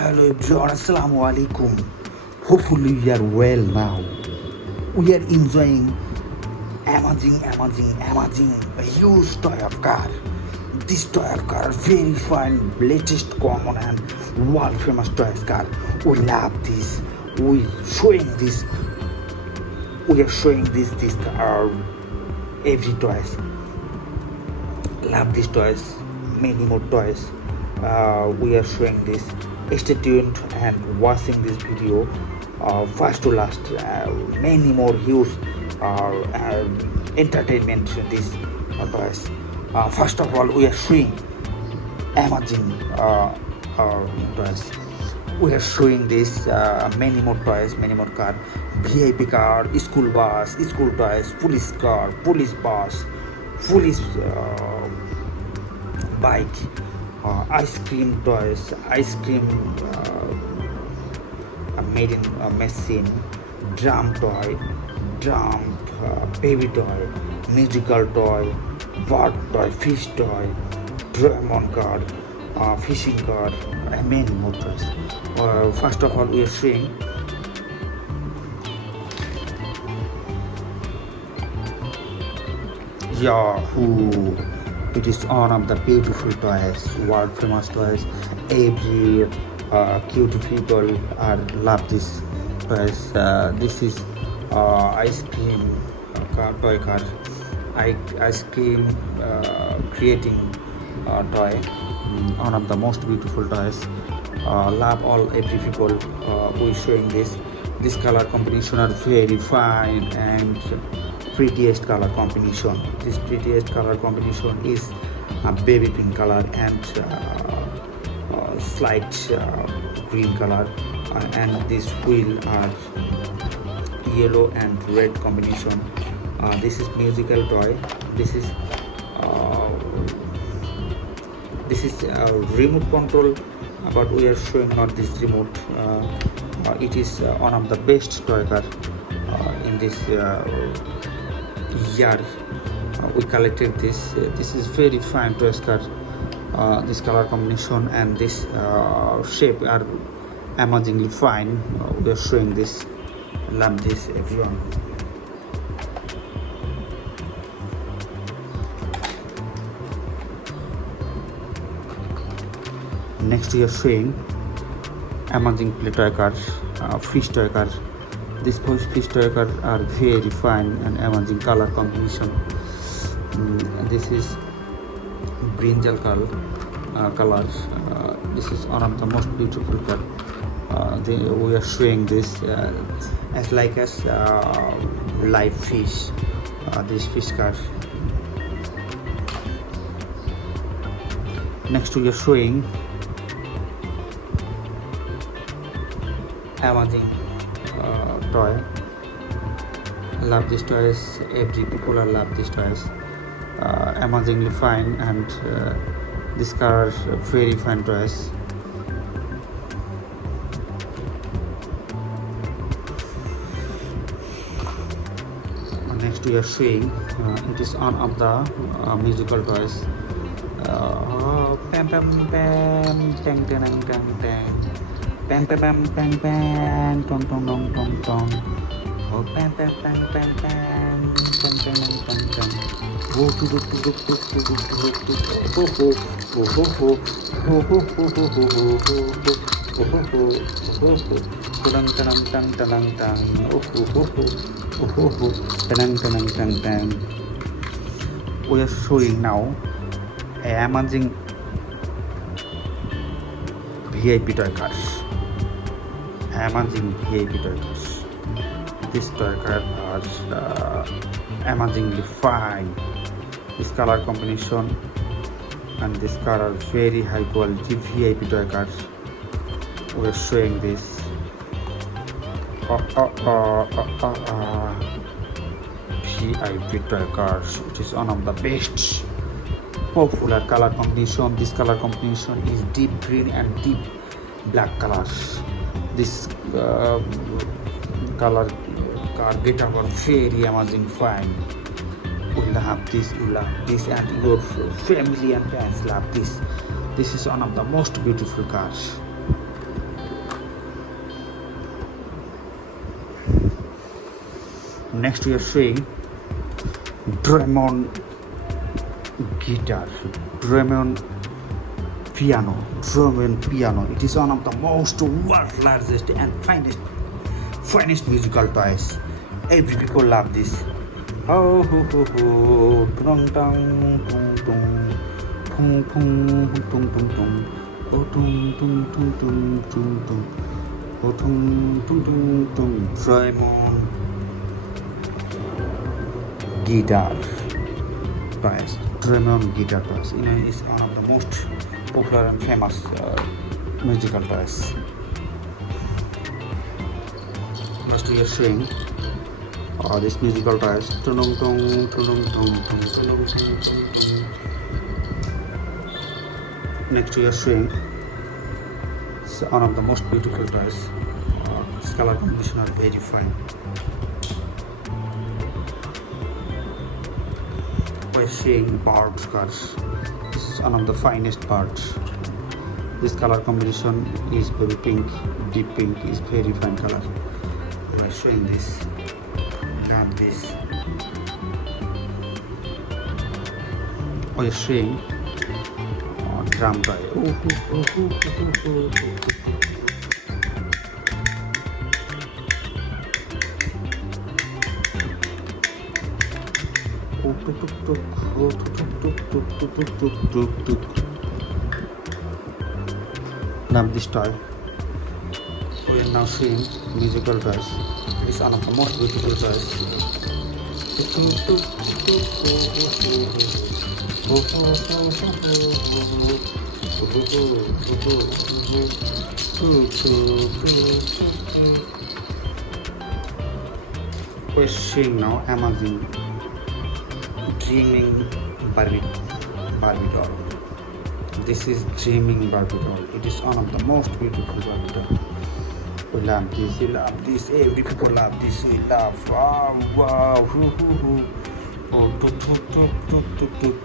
Hello everyone, Assalamu alaikum. Hopefully you are well now. We are enjoying amazing, a huge Toyota car. This Toyota car, very fine, latest common and world famous Toyota car. We love this. We are showing this car every toys. Love these toys, many more toys. We are showing this. Stay tuned and watching this video first to last. Many more huge entertainment these toys. First of all, we are showing amazing toys. We are showing this many more toys, many more car, VIP car, school bus, school toys, police car, police bus, police bike, ice cream toys, ice cream made in machine, drum toy, drum baby toy, musical toy, bird toy, fish toy, Doraemon card, fishing card, and many more toys. First of all, we are showing Yahoo! It is one of the beautiful toys, world famous toys. Every cute people are love this toys. This is ice cream car, toy car, ice cream creating toy. One of the most beautiful toys. Love all every people. We showing this. This color combination are very fine and prettiest color combination. This prettiest color combination is a baby pink color and slight green color, and this wheel are yellow and red combination. This is musical toy. This is remote control, but we are showing not this remote. It is one of the best toy car in this year. We collected this. This is very fine toy car. This color combination and this shape are amazingly fine. We are showing this. Love this, everyone. Next we are showing amazing play toy car, fish toy car. This fish toy car are very fine and amazing color combination. This is brinjal color. This is one of the most beautiful color. We are showing this as like as live fish. This fish car. Next we are showing amazing toy. Love these toys. Every people love these toys. Amazingly fine, and this car are very fine toys. Next we are showing it is one of the musical toys. Pam pam pam, tang tang tang tang, pam pam pam pam pam, tong tong tong tong tong. Oh, pam pam pam pam pam, tang tang tang tang. Oh, we are showing now amazing VIP toy cars. Amazing VIP toy cars. This toy car are amazingly fine. This color combination and this car are very high quality VIP toy cars. We are showing this. VIP toy cars. It is one of the best popular color combination. This color combination is deep green and deep black colors. This color car get are very amazing fine. We love this, and your family and friends love this. This is one of the most beautiful cars. Next we are seeing Doraemon guitar, Doraemon piano. It is one of the most world largest and finest musical toys. Every people love this. Oh ho ho ho, tung tung tung tung, pung pung tung tung tung, oh tung tung tung tung tung tung, oh tung tung tung tung. Doraemon guitar toys. Doraemon guitar toys. It's one of the most popular and famous musical toys. First we are showing this musical toys. Tunung tung, tunung tung, tung, tunung tung, tung, tung. Next we are showing one of the most beautiful toys. Its color combination are very fine. We are seeing birds cards. This is one of the finest birds. This color combination is very pink, deep pink is very fine color. We are showing this. Love this. We are showing drum toy. Love this toy. We are now seeing musical toys. It is one of the most beautiful toys. We are seeing now Amazon Dreaming Barbie doll. This is Dreaming Barbie doll. It is one of the most beautiful Barbie doll. We love this. We love this. Every people love this. We love. Wow. Oh, tuk, tuk, tuk, tuk, tuk, tuk.